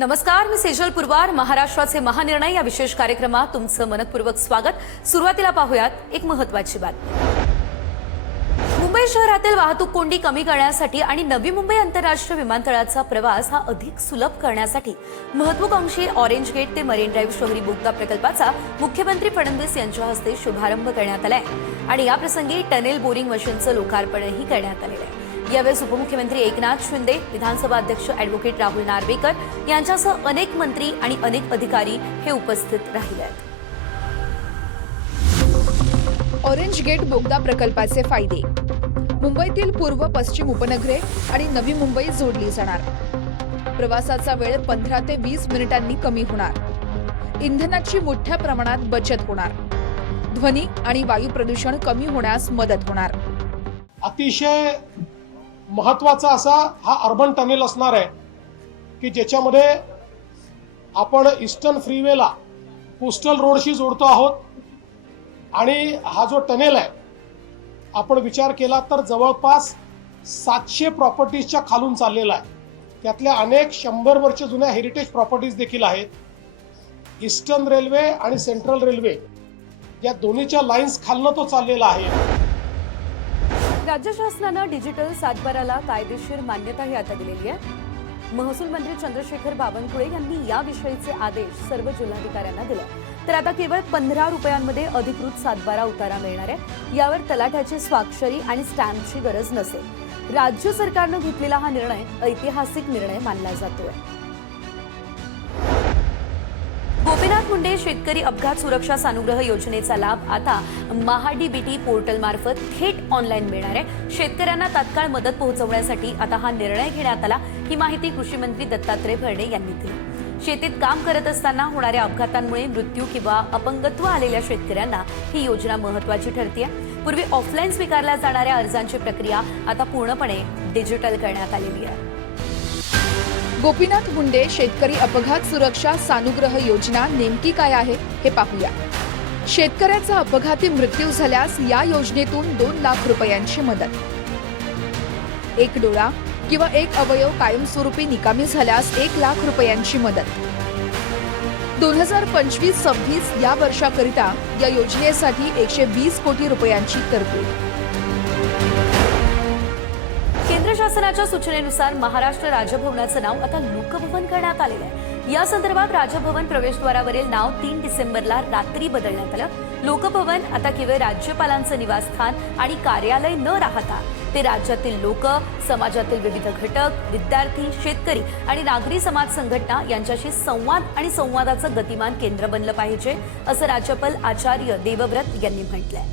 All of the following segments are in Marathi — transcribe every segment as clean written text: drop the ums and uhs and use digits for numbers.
नमस्कार, मी सेजल पुरवार. महाराष्ट्राचे महानिर्णय या विशेष कार्यक्रमात तुमचं मनपूर्वक स्वागत. सुरुवातीला पाहूयात एक महत्त्वाची बातमी. मुंबई शहरातील वाहतूक कोंडी कमी करण्यासाठी आणि नवी मुंबई आंतरराष्ट्रीय विमानतळाचा प्रवास हा अधिक सुलभ करण्यासाठी महत्त्वाकांक्षी ऑरेंज गेट ते मरीन ड्राईव्ह शहरी बोगदा प्रकल्पाचा मुख्यमंत्री फडणवीस यांच्या हस्ते शुभारंभ करण्यात आलाय आणि या प्रसंगी टनेल बोरिंग मशीनचं लोकार्पणही करण्यात आलेलं आहे. यावेळी उपमुख्यमंत्री एकनाथ शिंदे, विधानसभा अध्यक्ष ॲडव्होकेट राहुल नार्वेकर यांच्यासह अनेक मंत्री आणि अनेक अधिकारी हे उपस्थित राहिले आहेत. ऑरेंज गेट बोगदा प्रकल्पाचे फायदे. मुंबईतील पूर्व पश्चिम उपनगरे आणि नवी मुंबई जोडली जाणार. प्रवासाचा वेळ 15 ते 20 मिनिटांनी कमी होणार. इंधनाची मोठ्या प्रमाणात बचत होणार. ध्वनी आणि वायू प्रदूषण कमी होण्यास मदत होणार. अतिशय महत्त्वाचा असा हा अर्बन टनेल असणार आहे की ज्याच्यामध्ये आपण ईस्टर्न फ्रीवेला कोस्टल रोडशी जोडतो आहोत आणि हा जो टनेल आहे आपण विचार केला तर जवळपास 700 प्रॉपर्टीजच्या खालून चाललेला आहे. त्यातल्या अनेक 100 वर्ष जुन्या हेरिटेज प्रॉपर्टीज देखील आहेत. ईस्टर्न रेल्वे आणि सेंट्रल रेल्वे या दोन्हीच्या लाईन्स खालनं तो चाललेला आहे. राज्य शासनानं डिजिटल सातबाराला कायदेशीर मान्यताही आता दिलेली आहे. महसूल मंत्री चंद्रशेखर बावनकुळे यांनी याविषयीचे आदेश सर्व जिल्हाधिकाऱ्यांना दिले. तर आता केवळ 15 रुपयांमध्ये अधिकृत सातबारा उतारा मिळणार आहे. यावर तलाठ्याची स्वाक्षरी आणि स्टॅम्पची गरज नसेल. राज्य सरकारनं घेतलेला हा निर्णय ऐतिहासिक निर्णय मानला जातोय. गोपीनाथ मुंडे शेतकरी अपघात सुरक्षा सानुग्रह योजनेचा लाभ आता महाडीबीटी पोर्टल मार्फत थेट ऑनलाईन मिळणार आहे. शेतकऱ्यांना तात्काळ मदत पोहोचवण्यासाठी आता हा निर्णय घेण्यात आला. ही माहिती कृषी मंत्री दत्तात्रय भरणे यांनी दिली. शेतीत काम करत असताना होणाऱ्या अपघातांमुळे मृत्यू किंवा अपंगत्व आलेल्या शेतकऱ्यांना ही योजना महत्त्वाची ठरते. पूर्वी ऑफलाईन स्वीकारल्या जाणाऱ्या अर्जांची प्रक्रिया आता पूर्णपणे डिजिटल करण्यात आलेली आहे. गोपीनाथ मुंडे शेतकरी अपघात सुरक्षा सानुग्रह योजना नेमकी काय आहे हे पाहूया. शेतकऱ्याचा अपघाती मृत्यू झाल्यास या योजनेतून 2 लाख रुपयांची मदत. एक डोळा किंवा एक अवयव कायमस्वरूपी निकामी झाल्यास 1 लाख रुपयांची मदत. 2025-26 या वर्षाकरिता या योजनेसाठी 120 कोटी रुपयांची तरतूद. केंद्र शासनाच्या सूचनेनुसार महाराष्ट्र राजभवनाचं नाव आता लोकभवन करण्यात आलेलं आहे. या संदर्भात राजभवन प्रवेशद्वारावरील नाव 3 डिसेंबरला रात्री बदलण्यात आलं. लोकभवन आता केवळ राज्यपालांचं निवासस्थान आणि कार्यालय न राहता ते राज्यातील लोक, समाजातील विविध घटक, विद्यार्थी, शेतकरी आणि नागरी समाज संघटना यांच्याशी संवाद आणि संवादाचं गतिमान केंद्र बनलं पाहिजे, असं राज्यपाल आचार्य देवव्रत यांनी म्हटलंय.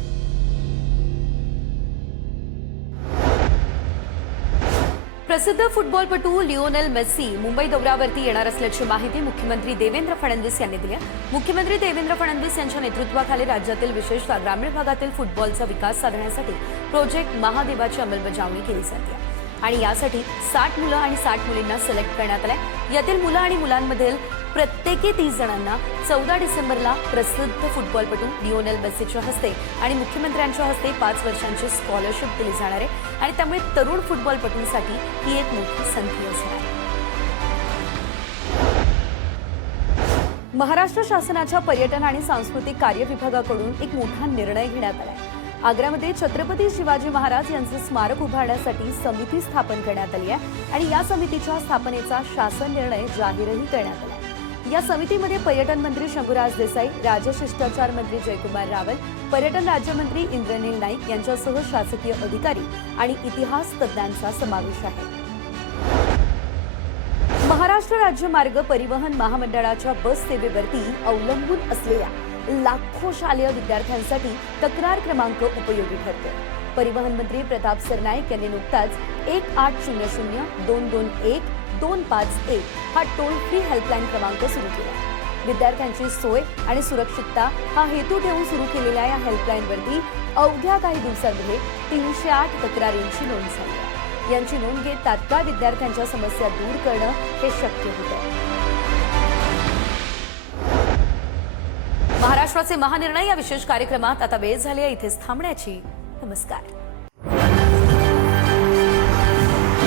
प्रसिद्ध फुटबॉलपटू लिओनेल मेस्सी मुंबई दौऱ्यावरती येणार असल्याची माहिती मुख्यमंत्री देवेंद्र फडणवीस यांनी दिली. मुख्यमंत्री देवेंद्र फडणवीस यांच्या नेतृत्वाखाली राज्यातील विशेषतः ग्रामीण भागातील फुटबॉलचा विकास साधण्यासाठी प्रोजेक्ट महादेवाची अंमलबजावणी केली जाते आणि यासाठी 60 मुलं आणि 60 मुलींना सिलेक्ट करण्यात आलंय. यातील मुलं आणि मुलांमधील प्रत्येकी 30 जणांना 14 डिसेंबरला प्रसिद्ध फुटबॉलपटू लिओनेल मेस्सीच्या हस्ते आणि मुख्यमंत्र्यांच्या हस्ते 5 वर्षांची स्कॉलरशिप दिली जाणार आहे आणि त्यामुळे तरुण फुटबॉलपटूंसाठी ही एक मोठी संधी असणार आहे. महाराष्ट्र शासनाच्या पर्यटन आणि सांस्कृतिक कार्य विभागाकडून एक मोठा निर्णय घेण्यात आला आहे. आग्र्यामध्ये छत्रपती शिवाजी महाराज यांचे स्मारक उभारण्यासाठी समिती स्थापन करण्यात आली आहे आणि या समितीच्या स्थापनेचा शासन निर्णय जाहीरही करण्यात आला. या समितीमध्ये पर्यटन मंत्री शंभूराज देसाई, राजशिष्टाचार मंत्री जयकुमार रावल, पर्यटन राज्यमंत्री इंद्रनील नाईक यांच्यासह शासकीय अधिकारी आणि इतिहास तज्ज्ञांचा समावेश आहे. महाराष्ट्र राज्य मार्ग परिवहन महामंडळाच्या बस सेवेवरती अवलंबून असलेल्या लाखो शालेय विद्यार्थ्यांसाठी तक्रार क्रमांक उपयोगी ठरतो. परिवहन मंत्री प्रताप सरनाईक यांनी नुकताच 1800-221-251 हा टोल फ्री हेल्पलाईन क्रमांक सुरू केला. विद्यार्थ्यांची सोय आणि सुरक्षितता हा हेतू ठेवून सुरू केलेल्या या हेल्पलाईनवरती अवघ्या काही दिवसांमध्ये 308 तक्रारींची नोंद झाली. यांची नोंद घेत तात्काळ विद्यार्थ्यांच्या समस्या दूर करणं हे शक्य होतं. महाराष्ट्राचे महानिर्णय या विशेष कार्यक्रमात आता वेळ झाली आहे इथेच थांबण्याची. नमस्कार.